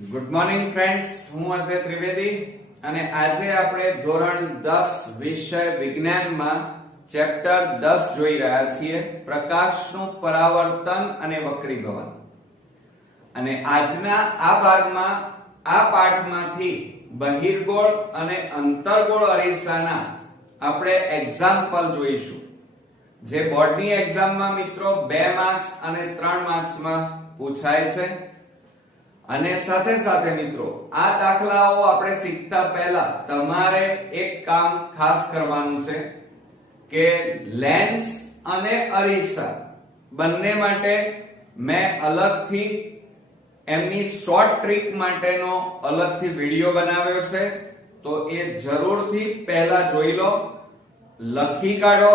Good morning friends, હું અજય ત્રિવેદી અને આજે આપણે ધોરણ 10 વિષય વિજ્ઞાનમાં ચેપ્ટર 10 જોઈ રહ્યા છીએ, પ્રકાશનું પરાવર્તન અને વક્રીભવન. અને આજના આ ભાગમાં આ પાઠમાંથી બહિર્ગોળ અને અંતર્ગોળ અરીસાના આપણે એક્ઝામ્પલ જોઈશું, જે બોર્ડની એક્ઝામમાં મિત્રો 2 માર્ક્સ અને 3 માર્ક્સમાં પૂછાય છે. અને સાથે સાથે મિત્રો આ દાખલાઓ આપણે શીખતા પહેલા તમારે એક કામ ખાસ કરવાનું છે કે લેન્સ અને અરીસા બંને માટે મેં અલગથી એમની શોર્ટ ટ્રીક માટેનો અલગથી વિડિયો બનાવ્યો છે, તો એ જરૂરથી પહેલા જોઈ લો, લખી કાઢો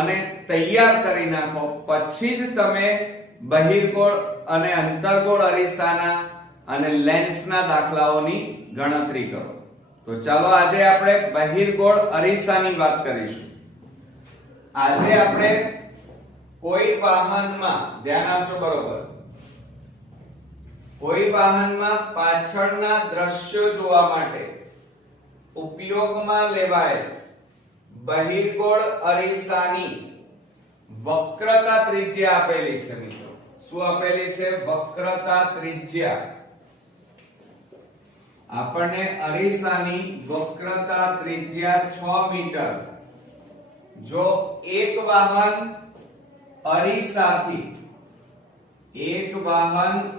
અને તૈયાર કરી નાખો. પછી જ તમે બહિર્ગોળ અને અંતર્ગોળ અરીસાના અને લેન્સના દાખલાઓની ગણતરી કરો. તો ચાલો આજે આપણે બહિર્ગોળ અરીસાની વાત કરીશું. આજે આપણે કોઈ વાહનમાં, ધ્યાન આપજો બરોબર, કોઈ વાહનમાં પાછળના દ્રશ્યો જોવા માટે ઉપયોગમાં લેવાયેલ બહિર્ગોળ અરીસાની વક્રતા ત્રિજ્યા આપેલી છે મિત્રો. શું આપેલી છે? વક્રતા ત્રિજ્યા. આપણને અરીસાની વક્રતા ત્રિજ્યા 6 મીટર. જો એક વાહન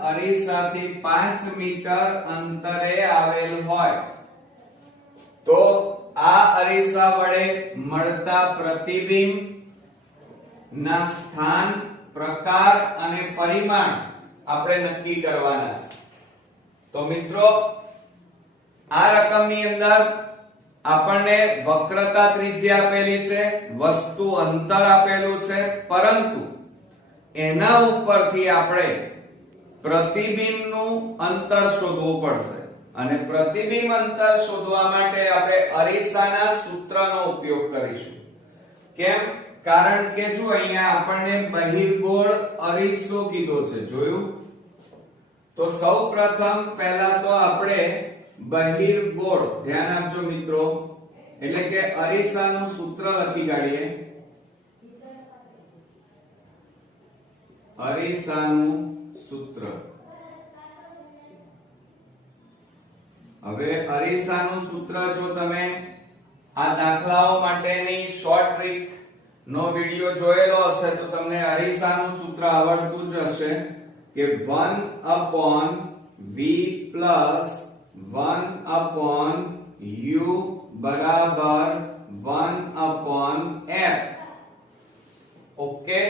અરીસાથી 5 મીટર અંતરે આવેલ હોય તો આ અરીસા વડે મળતા પ્રતિબિંબ ના સ્થાન, પ્રકાર અને પરિમાણ આપણે નક્કી કરવાના છે. તો મિત્રો આ રકમની અંદર આપણને વક્રતા ત્રિજ્યા આપેલી છે, વસ્તુ અંતર આપેલું છે, પરંતુ એના ઉપરથી આપણે પ્રતિબિંબનું અંતર શોધવું પડશે. અને પ્રતિબિંબ અંતર શોધવા માટે આપણે અરીસાના સૂત્રનો ઉપયોગ કરીશું. કેમ? કારણ કે જો અહીંયા આપણને બહિર્ગોળ અરીસો કીધો છે, જોયું? તો સૌપ્રથમ પહેલા તો આપણે બહિર્ગોળ, ધ્યાન આપજો મિત્રો, એટલે કે અરીસાનું સૂત્ર લખી કાઢીએ. અરીસાનું સૂત્ર. હવે અરીસાનું સૂત્ર જો તમે આ દાખલાઓ માટેની શોર્ટ ટ્રીક નો વિડિયો જોયેલો હશે તો તમને અરીસાનું સૂત્ર આવડતું જ હશે કે 1/v plus 1/u બરાબર 1/f. ઓકે,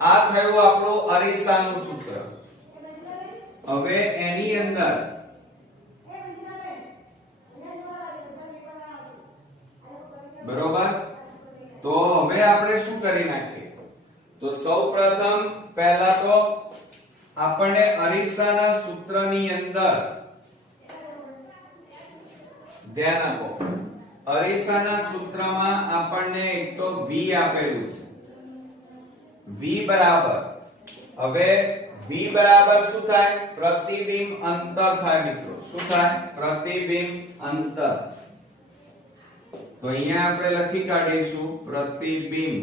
આ થયું આપણું અરીસાનું સૂત્ર. હવે એની અંદર બરોબર, તો હવે આપણે શું કરી નાખીએ? તો સૌપ્રથમ પહેલા તો આપણને અરીસાના સૂત્રની અંદર ધ્યાન આપો. અરીસાના સૂત્રમાં આપણને એક તો v આપેલું છે. v બરાબર, હવે v બરાબર શું થાય? પ્રતિબિંબ અંતર થાય મિત્રો. શું થાય? પ્રતિબિંબ અંતર. તો અહીંયા આપણે લખી કાઢીશું પ્રતિબિંબ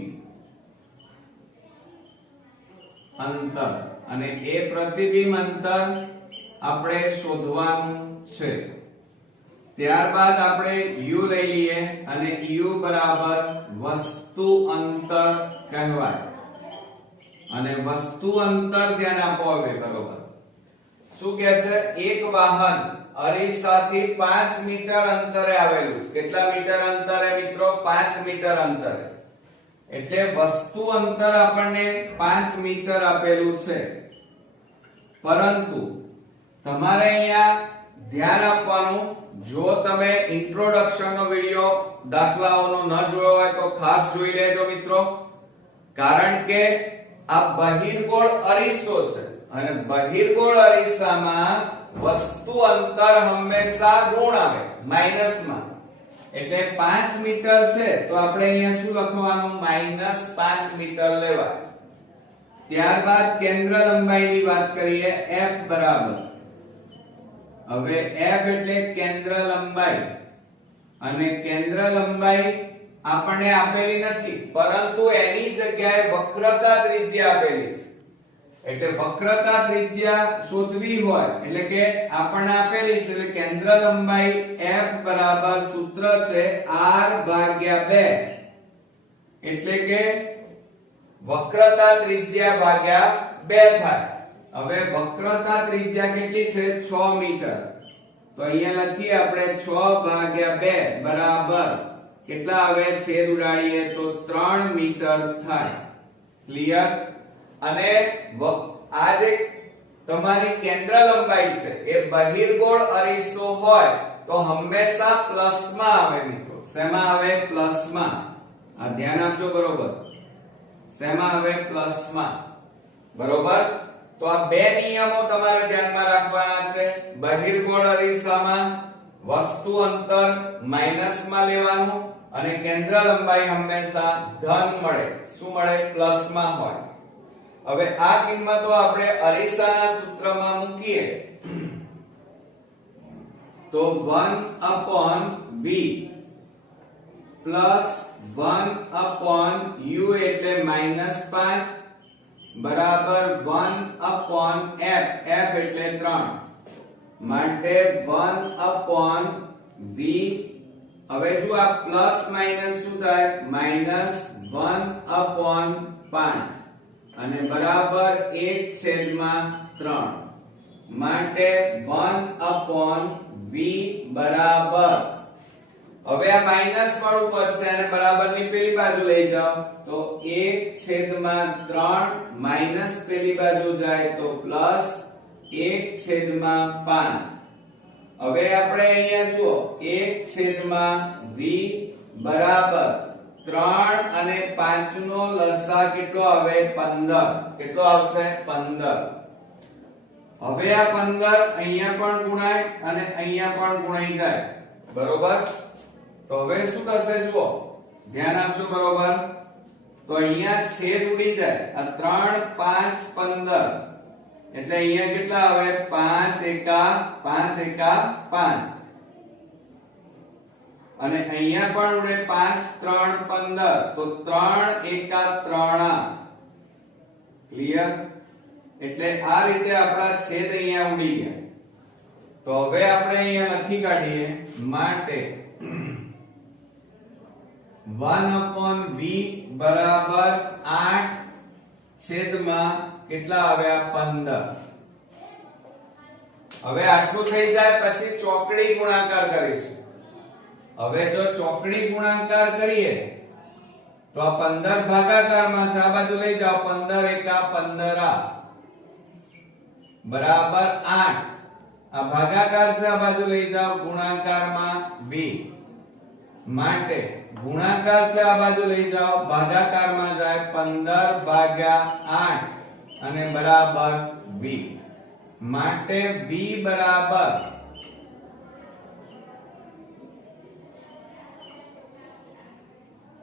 અંતર, અને એ પ્રતિબિંબ અંતર આપણે શોધવાનું છે. ત્યારબાદ આપણે u લઈ લઈએ અને u બરાબર વસ્તુ અંતર કહેવાય. અને વસ્તુ અંતર ધ્યાન આપો. હવે બરોબર શું કહે છે? એક વાહન અરીસાથી 5 મીટર અંતરે આવેલું છે. કેટલા મીટર અંતરે મિત્રો? 5 મીટર અંતરે. એટલે વસ્તુ અંતર આપણને 5 મીટર આપેલું છે. પરંતુ તમારે અહીંયા ધ્યાન આપવાનું, જો તમે ઇન્ટ્રોડક્શન નો વિડિયો દાખલાઓનો ન જોયો હોય તો ખાસ જોઈ લેજો મિત્રો. કારણ કે આ બહિર્ગોળ અરીસો છે અને બહિર્ગોળ અરીસામાં વસ્તુ અંતર હંમેશા ઋણ આવે, માઈનસમાં. એટલે 5 મીટર છે તો આપણે અહીંયા શું લખવાનું? -5 મીટર લેવાય. ત્યારબાદ કેન્દ્ર લંબાઈની વાત કરીએ, f બરાબર હવે f એટલે કેન્દ્ર લંબાઈ, અને કેન્દ્ર લંબાઈ આપણને આપેલી નથી, પરંતુ એની જગ્યાએ વક્રતા ત્રિજ્યા આપેલી છે. એટલે વક્રતા ત્રિજ્યા શોધવી હોય એટલે કે આપણને આપેલી છે, એટલે કેન્દ્ર લંબાઈ f બરાબર સૂત્ર છે r ભાગ્યા 2, એટલે કે વક્રતા ત્રિજ્યા ભાગ્યા 2 થાય. હવે વક્રતા ત્રિજ્યા કેટલી છે? 6 મીટર. તો અહીંયા લખીએ આપણે 6 ભાગ્યા 2 બરાબર કેટલા આવે? છેદ ઉડાડીએ તો 3 મીટર થાય. ક્લિયર? અને આ જે તમારી કેન્દ્ર લંબાઈ છે એ બહિર્ગોળ અરીસો હોય તો હંમેશા પ્લસમાં આવે મિત્રો. શેમાં આવે? પ્લસમાં. આ ધ્યાન આપજો બરોબર. શેમાં આવે? પ્લસમાં. બરોબર? તો આ બે નિયમો તમારે ધ્યાનમાં રાખવાના છે. બહિર્ગોળ અરીસામાં વસ્તુ અંતર માઈનસમાં લેવાનું, અને કેન્દ્ર લંબાઈ હંમેશા ધન મળે. શું મળે? પ્લસમાં હોય. હવે આ કિંમતો આપણે અરીસાના સૂત્રમાં મૂકીએ તો 1/v પ્લસ 1/u એટલે -5 બરાબર 1/f, f એટલે 3 માટે 1/v. હવે જો આ પ્લસ માઈનસ શું થાય? -1/5 અને બરાબર 1/3 માટે 1/v બરાબર. હવે આ માઈનસ વાળું પદ છે અને બરાબર ની પેલી બાજુ લઈ જાઓ તો 1/3 માઈનસ પેલી બાજુ જાય તો પ્લસ 1/5. હવે આપણે અહીંયા જુઓ 1/v બરાબર 3 અને 5 નો લસા કેટલો આવે? 15. કેટલો આવશે? 15. હવે આ 15 અહીંયા પણ ગુણાય અને અહીંયા પણ ગુણાઈ જાય. બરોબર? તો હવે શું થશે? જુઓ, ધ્યાન આપજો. બરોબર? તો અહીંયા છેદ ઉડી જાય. આ 3 5 15 એટલે અહીંયા કેટલા આવે? 5 એકા 5 અને અહીંયા પણ ઉડે 5 3 15 તો 3 એકા 3. ક્લિયર? એટલે આ રીતે આપણા છેદ અહીંયા ઉડી ગયા. તો હવે આપણે અહીંયા લખી કાઢીએ માટે 1/v બરાબર 8 છેદમાં કેટલા આવ્યા? 15. હવે આટલું થઈ જાય પછી ચોકડી ગુણાકાર કરીશું. હવે જો ચોકડી ગુણાકાર કરીએ તો આ 15 ભાગાકારમાં છે, આ બાજુ લઈ જાઓ. 15 એકા 15 બરાબર 8. આ ભાગાકાર છે, આ બાજુ લઈ જાઓ. ગુણાકારમાં v માટે ગુણાકાર છે, આ બાજુ લઈ જાઓ. ભાગાકારમાં જાય 15 ભાગ્યા 8 અને બરાબર v માટે v બરાબર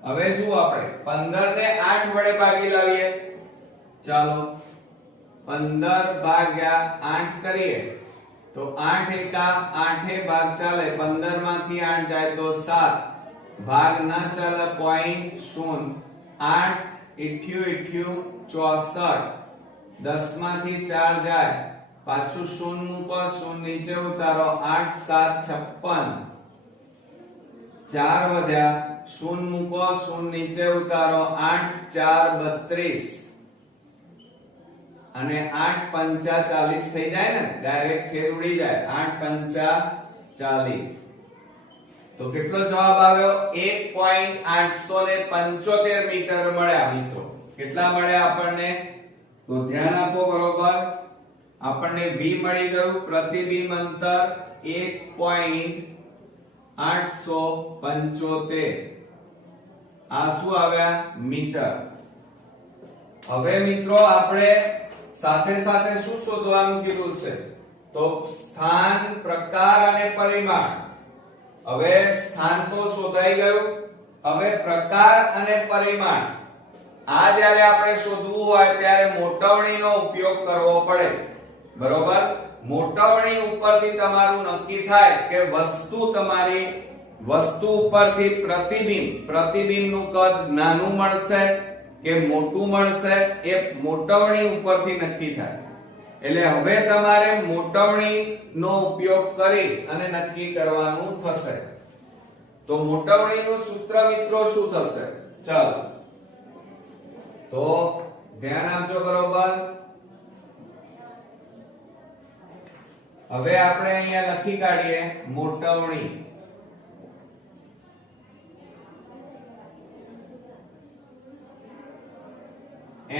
હવે જુઓ આપણે 15 ને 8 વડે ભાગી લાવીએ. ચાલો 15 ભાગ્યા 8 કરીએ તો 8 એકા 8 ભાગ ચાલે. 15 માંથી 8 જાય તો 7 ભાગ ના ચાલે 0.0. 8 88 64 10 માંથી 4 જાય પાછું 0 મૂકો, 0 નીચે ઉતારો. 8 7 56 4 વધ્યા, 0 મૂકો, 0 નીચે ઉતારો. 8 4 32 અને 8 5 40 થઈ જાય ને, ડાયરેક્ટ છેદ ઉડી જાય. 8 5 40 તો કેટલો જવાબ આવ્યો? 1.875 મીટર મળ્યા મિત્રો. કેટલા મળ્યા આપણને? તો ધ્યાન આપો. બરોબર, આપણને v મળી ગયું. પ્રતિબિંબ અંતર 1.875. આ શું આવ્યા? મીટર. હવે મિત્રો આપણે સાથે સાથે શું શોધવાનું કીધું છે? તો સ્થાન, પ્રકાર અને પરિમાણ. હવે સ્થાન તો શોધાઈ ગયું. હવે પ્રકાર અને પરિમાણ આ જ્યારે આપણે શોધવું હોય ત્યારે મોટવણીનો ઉપયોગ કરવો પડે. બરોબર? મોટવણી ઉપરથી તમારું નક્કી થાય કે વસ્તુ ઉપરથી પ્રતિબિંબનું કદ નાનું મળશે કે મોટું મળશે એ મોટવણી ઉપરથી નક્કી થાય. એટલે હવે તમારે મોટવણીનો ઉપયોગ કરી અને નક્કી કરવાનું થશે. તો મોટવણીનું સૂત્ર મિત્રો શું થશે? ચાલો તો ધ્યાન આપજો બરોબર. હવે આપણે અહીંયા લખી કાઢીએ મોટવણી.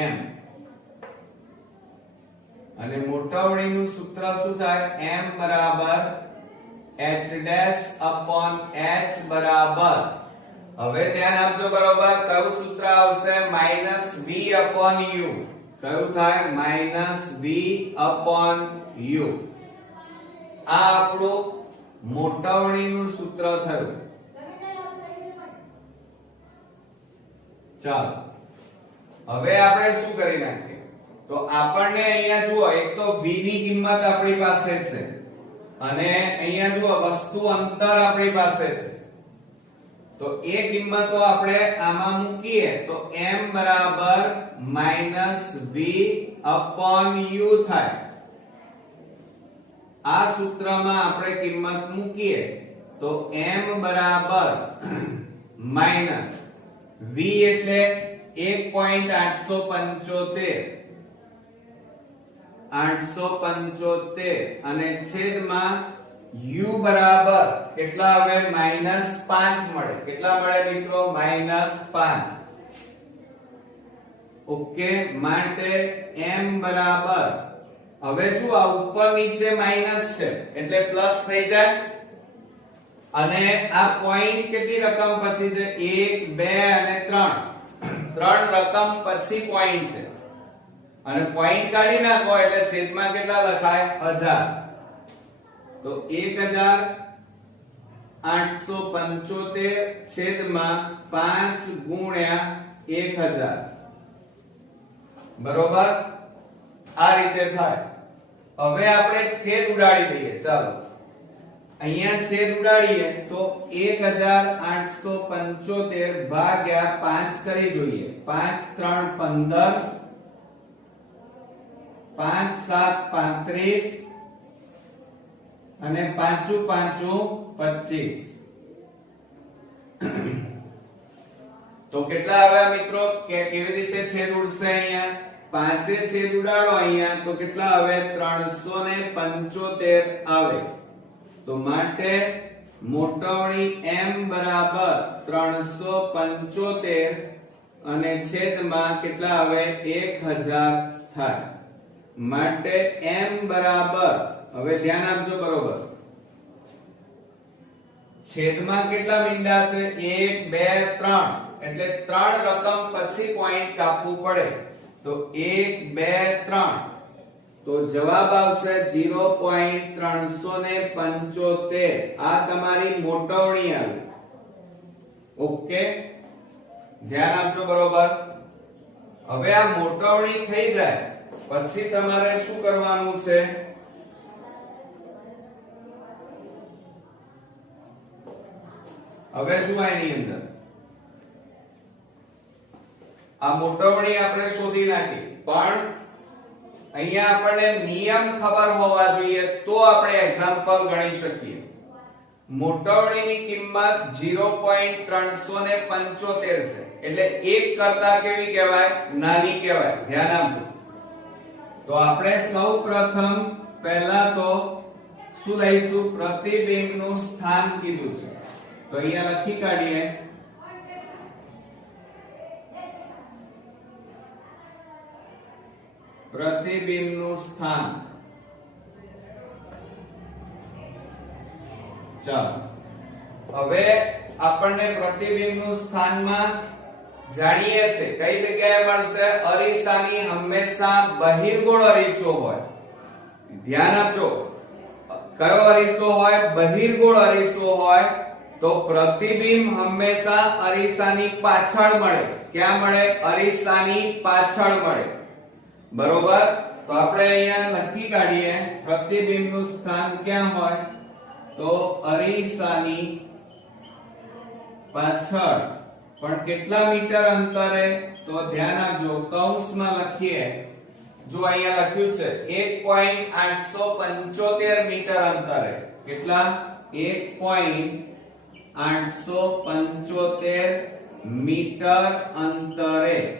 m અને મોટવણીનું સૂત્ર શું થાય? m બરાબર h ડેશ upon h બરાબર, હવે ધ્યાન આપજો બરોબર, કયું સૂત્ર આવશે? -v upon u. કયું થાય? -v upon u. આ આપણું મોટવણીનું સૂત્ર થયું. ચાલો હવે આપણે શું કરી નાખીએ? તો આપણને અહીંયા જુઓ, એક તો v ની કિંમત આપણી પાસે છે અને અહીંયા જુઓ વસ્તુ અંતર આપણી પાસે છે. તો એ કિંમતો આપણે આમાં મૂકીએ તો m બરાબર -v upon u થાય. આ સૂત્રમાં આપણે કિંમત મૂકીએ તો m બરાબર -v એટલે 1.875 અને છેદમાં u બરાબર કેટલા આવે? -5 મળે. કેટલા મળે મિત્રો? -5. ઓકે, માટે m બરાબર, હવે જો આ ઉપર નીચે માઈનસ છે એટલે પ્લસ થઈ જાય અને આ પોઈન્ટ કેટલી રકમ પછી છે? 1 2 અને 3 રકમ પછી પોઈન્ટ છે અને પોઈન્ટ કાઢી નાખો એટલે છેદમાં કેટલા લખાય? 1000. તો 1875 છેદમાં 5 ગુણ્યા 1000 બરોબર. આ રીતે થાય. હવે આપણે છેદ ઉડાડી દઈએ. ચાલો અહીંયા છેદ ઉડાડીએ તો 1875 ભાગ્યા 5 કરી જોઈએ. 5 3 15, 5 7 35 અને 5 5 25. તો કેટલા આવ્યા મિત્રો? કે કેવી રીતે છેદ ઉડશે? અહીંયા પાંચે છેદ ઉડાડો અહીંયા તો કેટલા આવે? 375 આવે. તો માટે મોટવણી m બરાબર 375 અને છેદમાં કેટલા આવે? 1000 થાય. માટે m બરાબર, હવે ધ્યાન આપજો બરોબર, છેદમાં કેટલા મીંડા છે? 1 2 3 એટલે 3 રકમ પછી પોઈન્ટ કાપવું પડે. તો 1 2 3 તો જવાબ આવશે 0.375. આ તમારી મોટવણી આવી. ઓકે, ધ્યાન આપજો બરોબર. હવે આ મોટવણી થઈ જાય પછી તમારે શું કરવાનું છે? હવે જુઓ એની અંદર આ મોટવણી આપણે શોધી નાખી, પણ અહીંયા આપણને નિયમ ખબર હોવા જોઈએ તો આપણે એક્ઝામ્પલ ગણી શકીએ. મોટવણીની કિંમત 0.375 છે એટલે 1 કરતા કેવી કહેવાય? નાની કહેવાય. ધ્યાન આપજો. તો આપણે સૌપ્રથમ પહેલા તો શું લઈશું? પ્રતિબિંબનું સ્થાન કીધું છે તો અહીંયા લખી કાઢીએ પ્રતિબિંબનું સ્થાન. ચાલો હવે આપણને પ્રતિબિંબનું સ્થાનમાં જાણીએ છે કઈ જગ્યાએ મળશે? અરીસાની હંમેશા બહિર્ગોળ અરીસો હોય. ધ્યાન આપજો, કયો અરીસો હોય? બહિર્ગોળ અરીસો હોય તો પ્રતિબિંબ હંમેશા અરીસાની પાછળ મળે. ક્યાં મળે? અરીસાની પાછળ મળે. બરોબર. તો આપણે અહીંયા લખી કાઢીએ પ્રતિબિંબનું સ્થાન ક્યાં હોય તો અરીસાની પાછળ પણ કેટલા મીટર અંતરે તો ધ્યાન આપજો કૌંસમાં લખીએ જો અહીંયા લખ્યું છે 1.875 મીટર અંતરે કેટલા 1.875 મીટર અંતરે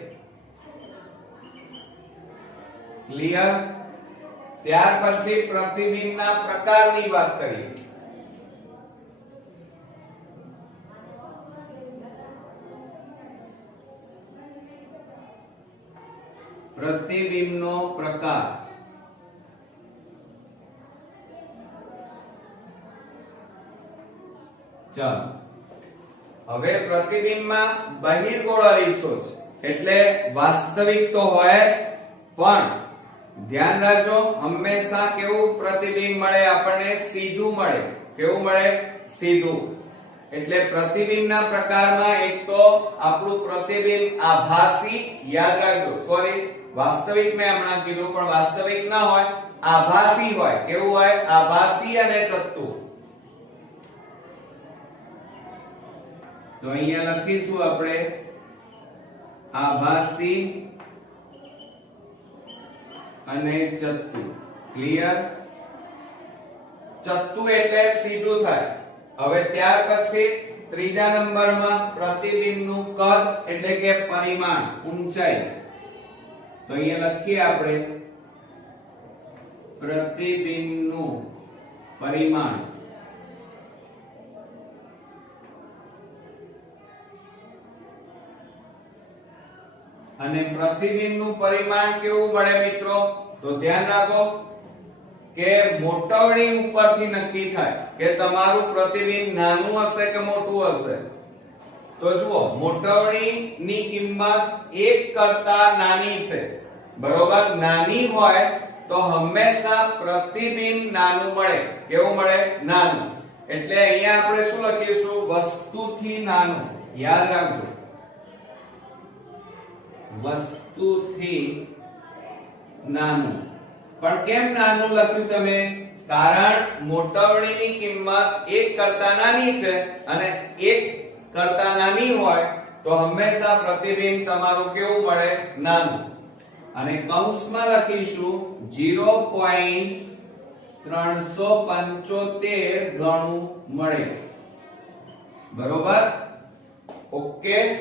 ક્લિયર ત્યાર પછી પ્રતિબિંબના પ્રકારની વાત કરીએ પ્રતિબિંબનો પ્રકાર ચાલો હવે પ્રતિબિંબમાં બહિર્ગોળ અરીસો છે એટલે વાસ્તવિક તો હોય જ પણ ધ્યાન રાખજો હંમેશા કેવું પ્રતિબિંબ મળે આપણને સીધું મળે કેવું મળે સીધું એટલે પ્રતિબિંબના પ્રકારમાં એક તો આપણું પ્રતિબિંબ આભાસી યાદ રાખજો સોરી વાસ્તવિક મેં હમણાં કીધું પણ વાસ્તવિક ના હોય આભાસી હોય કેવું હોય આભાસી અને ચત્તુ તો અહીંયા લખીશું આપણે આભાસી અને ચત્તુ ક્લિયર ચત્તુ એટલે સીધું થાય હવે ત્યાર પછી ત્રીજા નંબરમાં પ્રતિબિંબનું કદ એટલે કે પરિમાણ ઊંચાઈ તો અહીંયા લખીએ આપણે પ્રતિબિંબનું પરિમાણ અને પ્રતિબિંબનું પરિમાણ કેવું મળે મિત્રો તો ધ્યાન રાખો કે મોટવણી ઉપરથી નક્કી થાય કે તમારું પ્રતિબિંબ નાનું હશે કે મોટું હશે તો જુઓ મોટવણી ની કિંમત 1 કરતા નાની છે બરોબર નાની હોય તો હંમેશા પ્રતિબિંબ નાનું મળે કેવું મળે નાનું એટલે અહીંયા આપણે શું લખીશું વસ્તુથી નાનું યાદ રાખજો વસ્તુથી નાનું પણ કેમ નાનું લખ્યું તમે કારણ મોટવણીની કિંમત 1 કરતા નાની છે અને 1 કરતા નાની હોય તો હંમેશા પ્રતિબિંબ તમારું કેવું મળે નાનું અને કૌંસમાં લખીશું 0.375 ગણું મળે બરોબર ઓકે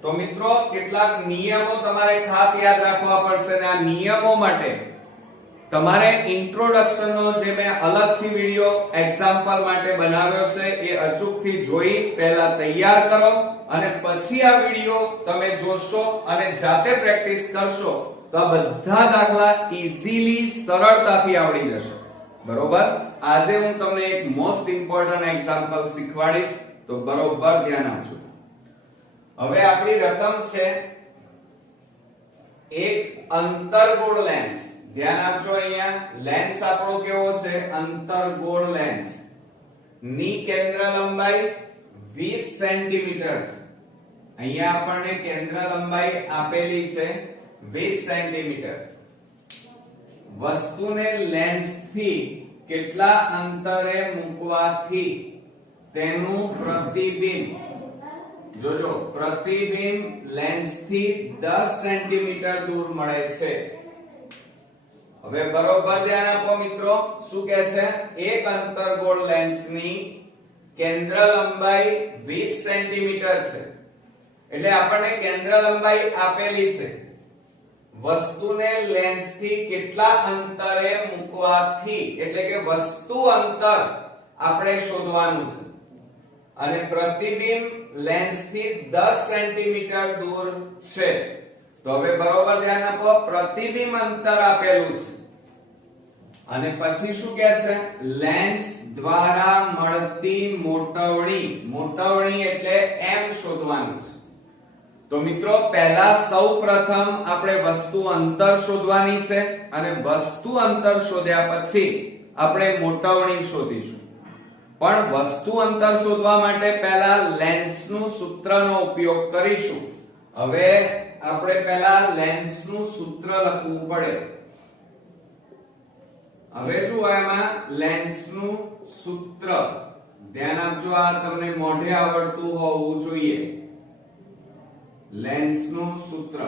તો મિત્રો કેટલાક નિયમો તમારે ખાસ યાદ રાખવા પડશે અને આ નિયમો માટે તમારે ઇન્ટ્રોડક્શન નો જે મેં અલગથી વિડિયો એક્ઝામ્પલ માટે બનાવ્યો છે એ અચૂકથી જોઈ પહેલા તૈયાર કરો અને પછી આ વિડિયો તમે જોશો અને જાતે પ્રેક્ટિસ કરશો તો આ બધા દાખલા ઈઝીલી સરળતાથી આવડી જશે બરોબર આજે હું તમને એક મોસ્ટ ઇમ્પોર્ટન્ટ એક્ઝામ્પલ શીખવાડીશ તો બરોબર ધ્યાન આપજો હવે આપણી રકમ છે એક અંતર્ગોળ લેન્સ ધ્યાન આપજો અહીંયા લેન્સ આપણો કેવો છે અંતર્ગોળ લેન્સ ની કેન્દ્ર લંબાઈ 20 સેન્ટીમીટર છે અહીંયા આપણને કેન્દ્ર લંબાઈ આપેલી છે 20 સેન્ટીમીટર વસ્તુને લેન્સથી કેટલા અંતરે મૂકવાથી તેનું પ્રતિબિંબ જોજો પ્રતિબિંબ લેન્સથી 10 સેન્ટીમીટર દૂર મળે છે હવે બરોબર ધ્યાન આપો મિત્રો શું કહે છે એક અંતર્ગોળ લેન્સની કેન્દ્ર લંબાઈ 20 સેન્ટીમીટર છે એટલે આપણને કેન્દ્ર લંબાઈ આપેલી છે વસ્તુને લેન્સથી કેટલા અંતરે મૂકવાથી એટલે કે વસ્તુ અંતર આપણે શોધવાનું છે અને પ્રતિબિંબ લેન્સથી 10 સેન્ટીમીટર દૂર છે તો હવે બરોબર ધ્યાન આપો પ્રતિબિંબ અંતર આપેલું છે અને પછી શું કહે છે લેન્સ દ્વારા મળતી મોટવણી એટલે m શોધવાનું છે તો મિત્રો પહેલા સૌપ્રથમ આપણે વસ્તુ અંતર શોધવાની છે અને વસ્તુ અંતર શોધ્યા પછી આપણે મોટવણી શોધીશું પણ વસ્તુ અંતર શોધવા માટે પહેલા લેન્સનું સૂત્રનો ઉપયોગ કરીશું હવે આપણે પહેલા લેન્સનું સૂત્ર લખવું પડે હવે જુઓ એમાં લેન્સ નું સૂત્ર ધ્યાન આપજો, આ તમને મોઢે આવડતું હોવું જોઈએ. લેન્સ નું સૂત્ર,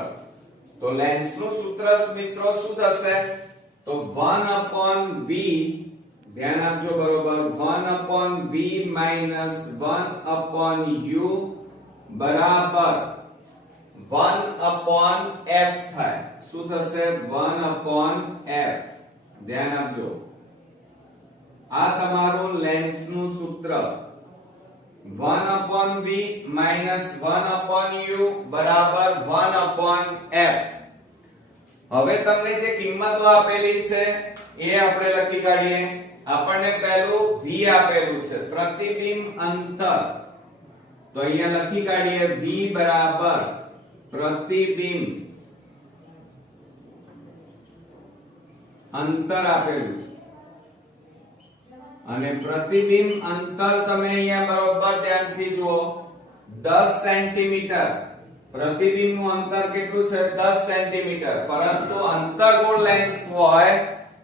તો લેન્સ નું સૂત્ર મિત્રો શું થશે? તો 1/v, ધ્યાન આપજો બરોબર, 1/v minus 1/u બરાબર 1/f થાય. શું થશે? 1/f. ધ્યાન આપજો, આ તમારું લેન્સ નું સૂત્ર 1/v minus 1/u બરાબર 1/f. હવે તમને જે કિંમતો આપેલી છે એ આપણે લખી કાઢીએ. આપણને પહેલું v આપેલું છે, પ્રતિબિંબ અંતર, તો અહીંયા લખી કાઢીએ v બરાબર પ્રતિબિંબ અંતર આપેલું છે, અને પ્રતિબિંબ અંતર તમે અહીંયા બરોબર ધ્યાનથી જુઓ 10 સેન્ટીમીટર. પ્રતિબિંબ નું અંતર કેટલું છે? 10 સેન્ટીમીટર. પરંતુ અંતર્ગોળ લેન્સ હોય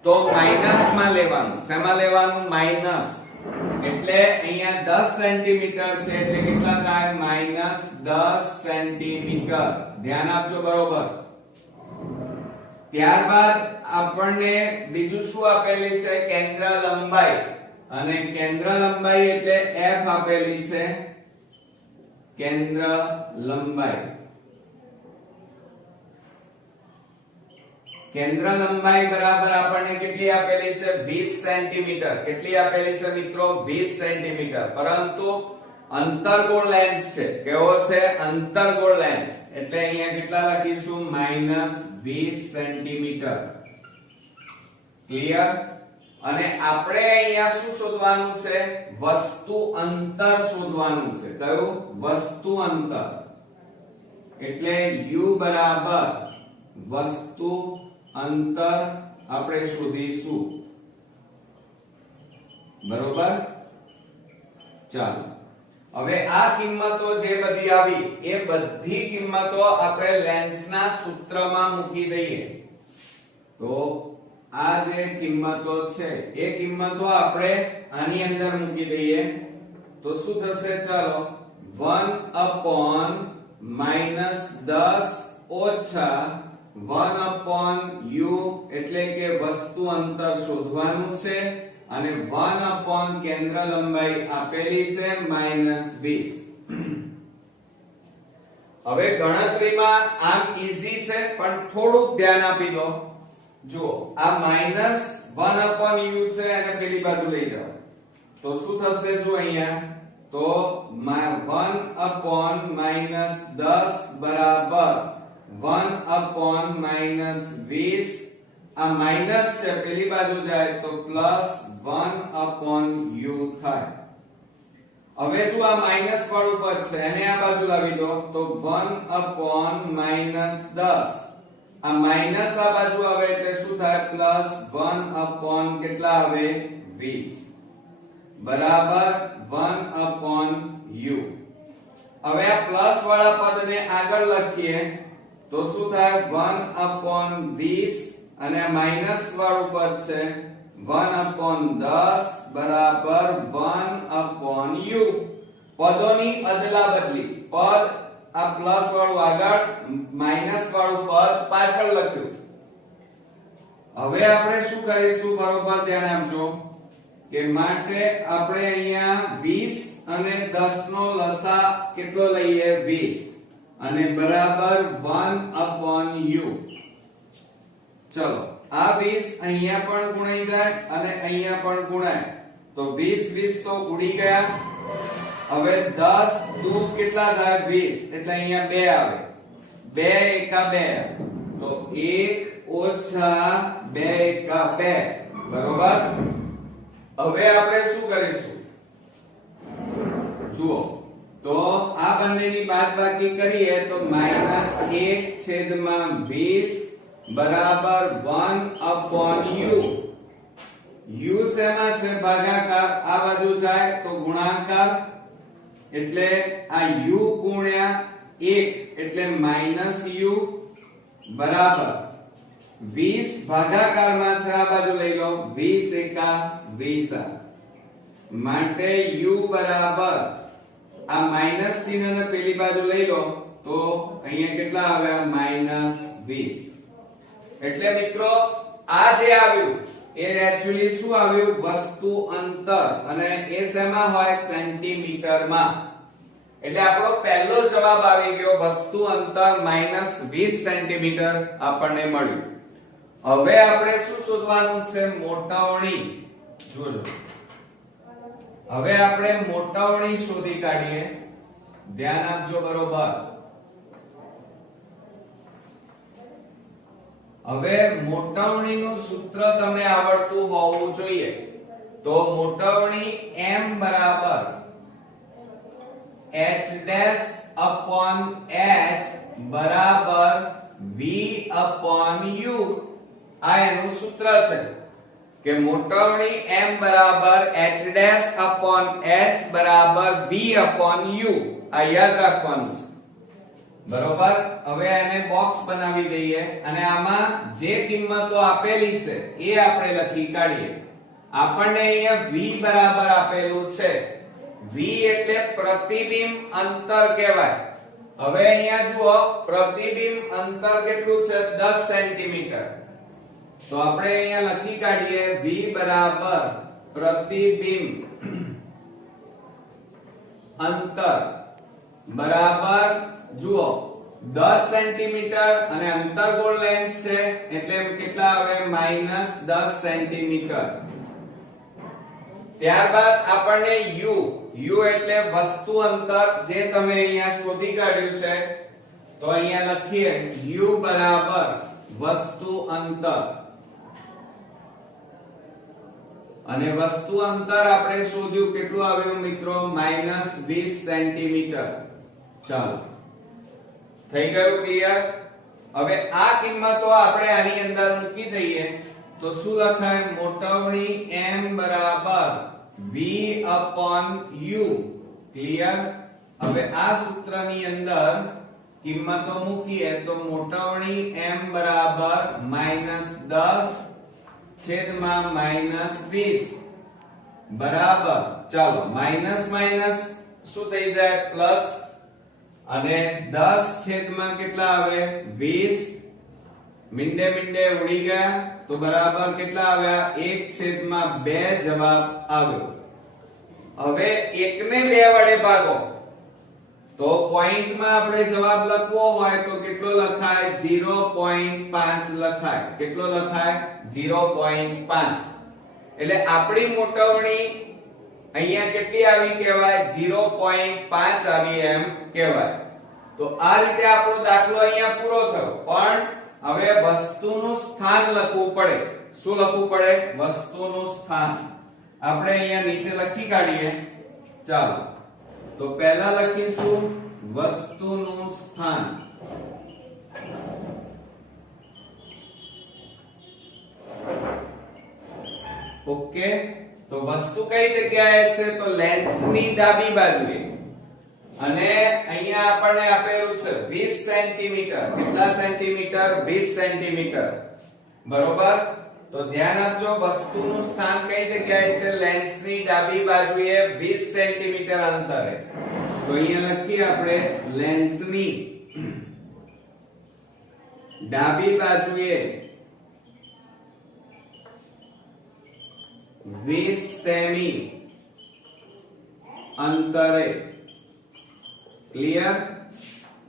તો માઈનસ માં લેવાનું. શેમાં લેવાનું? માઈનસ. એટલે અહીંયા 10 સેન્ટીમીટર છે એટલે કેટલા થાય? Minus 10 centimetre. ધ્યાન આપજો બરોબર. ત્યારબાદ આપણને બીજું શું આપેલી છે? કેન્દ્ર લંબાઈ, અને કેન્દ્ર લંબાઈ એટલે f આપેલી છે. કેન્દ્ર લંબાઈ, કેન્દ્ર લંબાઈ બરાબર આપણને કેટલી આપેલી છે? 20 સેન્ટીમીટર. કેટલી આપેલી છે મિત્રો? 20 સેન્ટીમીટર. પરંતુ અંતર્ગોળ લેન્સ છે. કેવો છે? અંતર્ગોળ લેન્સ. એટલે અહીંયા કેટલા લખીશું? -20 સેન્ટીમીટર. ક્લિયર? અને આપણે અહીંયા શું શોધવાનું છે? વસ્તુ અંતર શોધવાનું છે. કયું? વસ્તુ અંતર. એટલે u બરાબર વસ્તુ અંતર આપણે શોધીશું. બરોબર? ચાલો, હવે આ કિંમતો જે બધી આવી એ બધી કિંમતો આપણે લેન્સના સૂત્રમાં મૂકી દઈએ. તો આ જે કિંમતો છે એ કિંમતો આપણે આની અંદર મૂકી દઈએ તો શું થશે? ચાલો, 1/-10 ઓછા 1/u એટલે કે વસ્તુ અંતર શોધવાનું છે, અને 1/ કેન્દ્ર લંબાઈ આપેલી છે -20. હવે ગણતરીમાં આમ ઈઝી છે, પણ થોડુંક ધ્યાન આપી દો. જો આ -1/u છે અને પેલી બાજુ લઈ જાઓ તો શું થશે? જો અહીંયા તો 1/-10 બરાબર 1/-20. આ માઈનસ છે, પેલી બાજુ જાય તો +1/u થાય. હવે જો આ માઈનસ વાળું પદ છે એને આ બાજુ લાવી દો તો 1/-10. આ માઈનસ આ બાજુ આવે એટલે શું થાય? +1/ કેટલા આવે? 20 બરાબર 1/u. હવે આ પ્લસ વાળા પદને આગળ લખીએ તો શું થાય? 1/20, અને માઈનસ વાળું પદ છે 1/10 બરાબર 1/u. પદોની અદલા બદલી, પદ આ પ્લસ વાળું આગળ, માઈનસ વાળું પદ પાછળ લખ્યું. હવે આપણે શું કરીશું? બરોબર ધ્યાન આપજો કે માટે આપણે અહીંયા 20 અને 10 નો લસા કેટલો લઈએ? 20, અને બરાબર 1/u. ચલો, આ 20 અહીંયા પણ ગુણાઈ જાય અને અહીંયા પણ ગુણાય તો 20 તો ઉડી ગયા. હવે 10 દુ કેટલા થાય? 20, એટલે અહીંયા 2 આવે. 2 એકા 2, તો 1 ઓછા 2 એકા 2. બરોબર? હવે આપણે શું કરીશું? જુઓ, તો આ બંનેની બાદબાકી કરીએ તો -1/20 બરાબર 1/u. u શેમાં છે? ભાગાકાર. આ બાજુ જાય તો ગુણાકાર, એટલે આ u ગુણ્યા 1 એટલે -u બરાબર 20 ભાગાકારમાં છે, આ બાજુ લઈ લો, 20 એકા 20 માટે u બરાબર આ માઈનસ ચિહ્નને પેલી બાજુ લઈ લો તો અહીંયા કેટલા આવ્યા -20. એટલે મિત્રો આ જે આવ્યું એ એક્ચ્યુઅલી શું આવ્યું વસ્તુ અંતર અને એ શેમાં હોય સેન્ટીમીટરમાં. એટલે આપણો પહેલો જવાબ આવી ગયો વસ્તુ અંતર -20 સેન્ટીમીટર આપણને મળ્યું. હવે આપણે શું શોધવાનું છે મોટાવણી. જોજો હવે આપણે મોટાવણી શોધી કાઢીએ. ધ્યાન આપજો બરોબર. હવે મોટાવણીનું સૂત્ર તમને આવડતું હોવું જોઈએ. તો મોટાવણી m બરાબર h dash upon h બરાબર v upon u આ એનું સૂત્ર છે કે મોટાવણી m બરાબર h dash upon h બરાબર v upon u આ યાદ રાખવાનું છે બરોબર. હવે એને બોક્સ બનાવી દઈએ અને આમાં જે કિંમતો આપેલી છે એ આપણે લખી કાઢીએ. આપણને અહીંયા v બરાબર આપેલું છે. v એટલે પ્રતિબિંબ અંતર કહેવાય. હવે અહીંયા જુઓ પ્રતિબિંબ અંતર કેટલું છે 10 સેન્ટીમીટર. તો આપણે અહીંયા લખી કાઢીએ v બરાબર પ્રતિબિંબ અંતર બરાબર જુઓ 10 સેન્ટીમીટર અને અંતર્ગોળ લેન્સ છે એટલે કેટલા આવે -10 સેન્ટીમીટર. ત્યારબાદ આપણને u એટલે વસ્તુ અંતર જે તમે અહીંયા શોધી કાઢ્યું છે તો અહીંયા લખીએ u બરાબર વસ્તુ અંતર અને વસ્તુ અંતર આપણે શોધ્યું કેટલું આવ્યું મિત્રો -20 સેન્ટીમીટર. ચાલો થઈ ગયું ક્લિયર. હવે આ કિંમતો આપણે આની અંદર મૂકી દઈએ તો શું લખાય મોટાવણી m બરાબર v upon u. ક્લિયર. હવે આ સૂત્રની અંદર કિંમતો મૂકીએ તો મોટાવણી m બરાબર -10 છેદમાં -20 બરાબર ચાલો માઈનસ માઈનસ શું થઈ જાય પ્લસ અને 10 છેદમાં કેટલા આવે 20 મીંડે મીંડે ઉડી ગયા તો બરાબર કેટલા આવ્યા 1/2 જવાબ આવ્યો. હવે 1 ને 2 વડે ભાગો તો પોઈન્ટમાં આપણે જવાબ લખવો હોય તો કેટલો લખાય 0.5 લખાય. કેટલો લખાય 0.5. એટલે આપણી મોટાવણી અહીંયા કેટલી આવી કહેવાય 0.5 આવી એમ કહેવાય. તો આ રીતે આપણો દાખલો અહીંયા પૂરો થયો. પણ હવે વસ્તુનું સ્થાન લખવું પડે. શું લખવું પડે વસ્તુનું સ્થાન. આપણે અહીંયા નીચે લખી કાઢીએ. ચાલો તો પહેલા લખીશું વસ્તુનું સ્થાન. ઓકે. તો વસ્તુ કઈ જગ્યાએ છે તો લેન્સની ડાબી બાજુએ અને અહીંયા આપણને આપેલું છે 20 સેન્ટીમીટર. કેટલા સેન્ટીમીટર 20 સેન્ટીમીટર બરોબર. તો ધ્યાન આપજો વસ્તુનું સ્થાન કઈ જગ્યાએ છે લેન્સની ડાબી બાજુએ 20 સેન્ટીમીટર અંતરે. તો અહીંયા લખીએ આપણે લેન્સની ડાબી બાજુએ 20 સેમી અંતરે. ક્લિયર.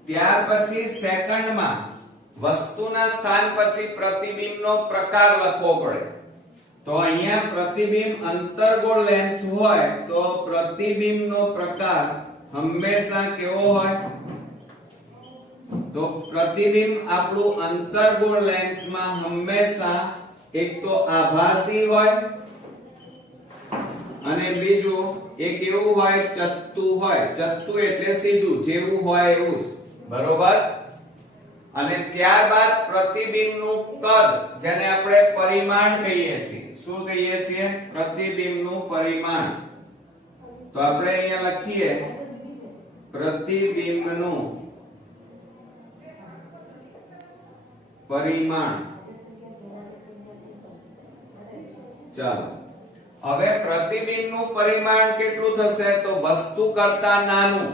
ત્યાર પછી સેકન્ડમાં વસ્તુના સ્થાન પછી પ્રતિબિંબનો પ્રકાર લખવો પડે. તો અહીંયા પ્રતિબિંબ અંતર્ગોળ લેન્સ હોય તો પ્રતિબિંબનો પ્રકાર હંમેશા કેવો હોય તો પ્રતિબિંબ આપણું અંતર્ગોળ લેન્સમાં હંમેશા એક તો આભાસી હોય અને બીજું એ કેવું હોય ચત્તુ હોય. ચત્તુ એટલે સીધું જેવું હોય એવું જ બરોબર. અને ત્યારબાદ પ્રતિબિંબનું કદ જેને આપણે પરિમાણ કહીએ છીએ. શું કહીએ છીએ પ્રતિબિંબનું પરિમાણ. તો આપણે અહીંયા લખીએ પ્રતિબિંબનું પરિમાણ. ચાલો હવે પ્રતિબિંબનું પરિમાણ કેટલું થશે તો વસ્તુ કરતા નાનું,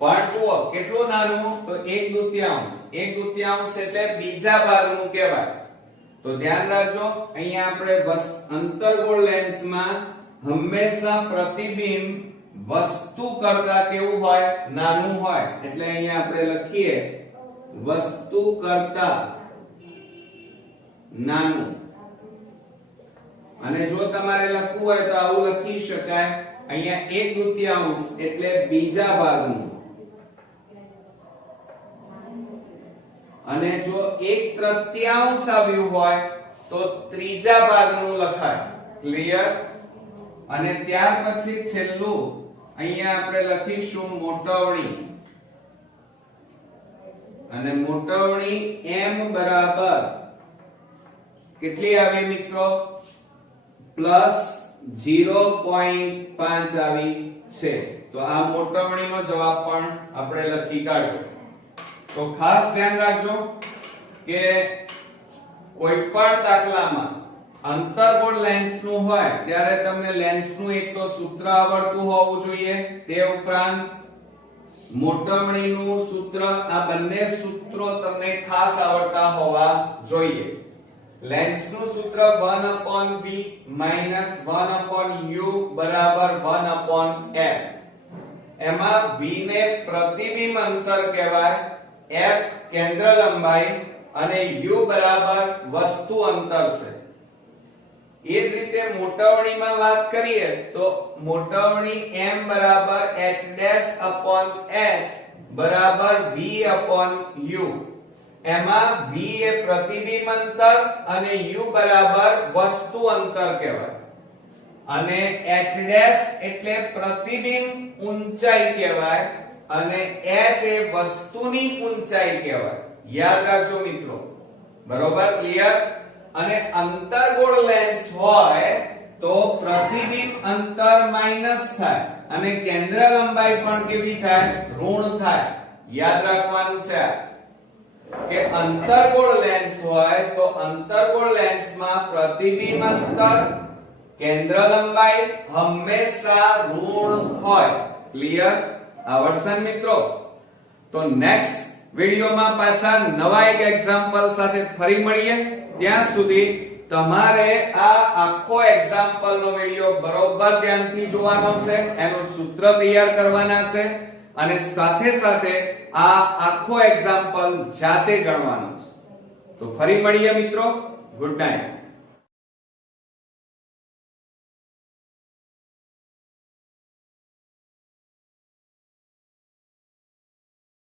પણ જુઓ કેટલું નાનું તો 1/2. 1/2 એટલે બીજા ભાગનું કહેવાય. તો ધ્યાન રાખજો અહીંયા આપણે અંતર્ગોળ લેન્સમાં હંમેશા પ્રતિબિંબ વસ્તુ કરતા કેવું હોય નાનું હોય, એટલે અહીંયા આપણે લખીએ વસ્તુ કરતા નાનું. અને જો તમારે લખવું હોય તો આવું લખી શકાય અહીંયા 1/2 એટલે બીજા ભાગનું, અને જો 1/3 આવ્યું હોય તો ત્રીજા ભાગનું લખાય. ક્લિયર? અને ત્યાર પછી છેલ્લું અહીંયા આપણે લખીશું મોટવણી, અને મોટવણી m બરાબર કેટલી આવી મિત્રો +0.5 આવી છે. તો આ મોટવણીનો જવાબ પણ આપણે લખી કાઢજો. તો ખાસ ધ્યાન રાખજો કે કોઈ પણ દાખલામાં અંતર્ગોળ લેન્સનું હોય ત્યારે તમને લેન્સનું એક તો સૂત્ર આવડતું હોવું જોઈએ, તે ઉપરાંત મોટવણીનું સૂત્ર, આ બંને સૂત્રો તમને ખાસ આવડતા હોવા જોઈએ. લેન્સનું સૂત્ર 1/v - 1/u બરાબર 1/f. એમાં v ને પ્રતિબિંબ અંતર કહેવાય, f કેન્દ્ર લંબાઈ અને u બરાબર વસ્તુ અંતર છે. એ જ રીતે મોટવણીમાં વાત કરીએ તો મોટવણી m બરાબર h' બરાબર v/u. એમાં v એ પ્રતિબિંબ અંતર અને u બરાબર વસ્તુ અંતર કહેવાય, અને h' એટલે પ્રતિબિંબ ઊંચાઈ કહેવાય, અને h એ વસ્તુની ઊંચાઈ કહેવાય. યાદ રાખજો મિત્રો. બરોબર? ક્લિયર? અને અંતર્ગોળ લેન્સ હોય તો પ્રતિબિંબ અંતર માઈનસ થાય અને કેન્દ્ર લંબાઈ પણ કેવી થાય? ઋણ થાય. યાદ રાખવાનું છે કે અંતર્ગોળ લેન્સ હોય તો અંતર્ગોળ લેન્સમાં પ્રતિબિંબ અંતર, કેન્દ્ર લંબાઈ હંમેશા ઋણ હોય. ક્લિયર? આવડશે મિત્રો? તો નેક્સ્ટ વિડિયોમાં પાછા નવા એક એક્ઝામ્પલ સાથે ફરી મળીએ. ત્યાં સુધી તમારે આ આખો એક્ઝામ્પલ નો વિડિયો બરોબર ધ્યાનથી જોવાનો છે, એનું સૂત્ર તૈયાર કરવાના છે, અને સાથે સાથે આ આખો એક્ઝામ્પલ જાતે ગણવાનો છે. તો ફરી મળીએ મિત્રો. Good night.